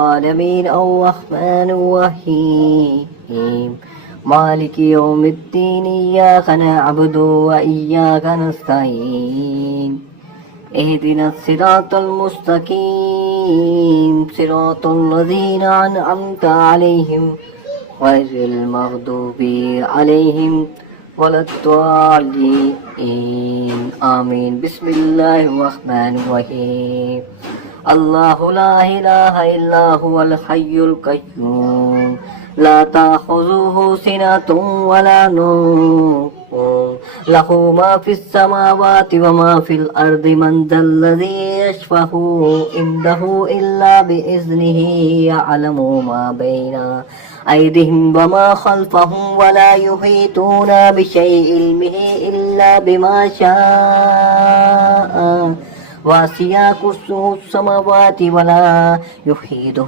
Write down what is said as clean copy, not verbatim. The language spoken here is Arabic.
العالمين الرحمن الرحيم مالك يوم الدين إياك نعبد وإياك نستعين اهدنا الصراط المستقيم صراط الذين أنعمت عليهم غير المغضوب عليهم ولا الضالين آمين. بسم الله الرحمن الرحيم. الله لا إله إلا هو الحي القيوم لا تأخذه سنة ولا نوم له ما في السماوات وما في الأرض من ذا الذي يشفع عنده إلا بإذنه يعلم ما بين أيديهم وما خلفهم ولا يحيطون بشيء علمه إلا بما شاء وسع كرسيه السماوات ولا يحيطه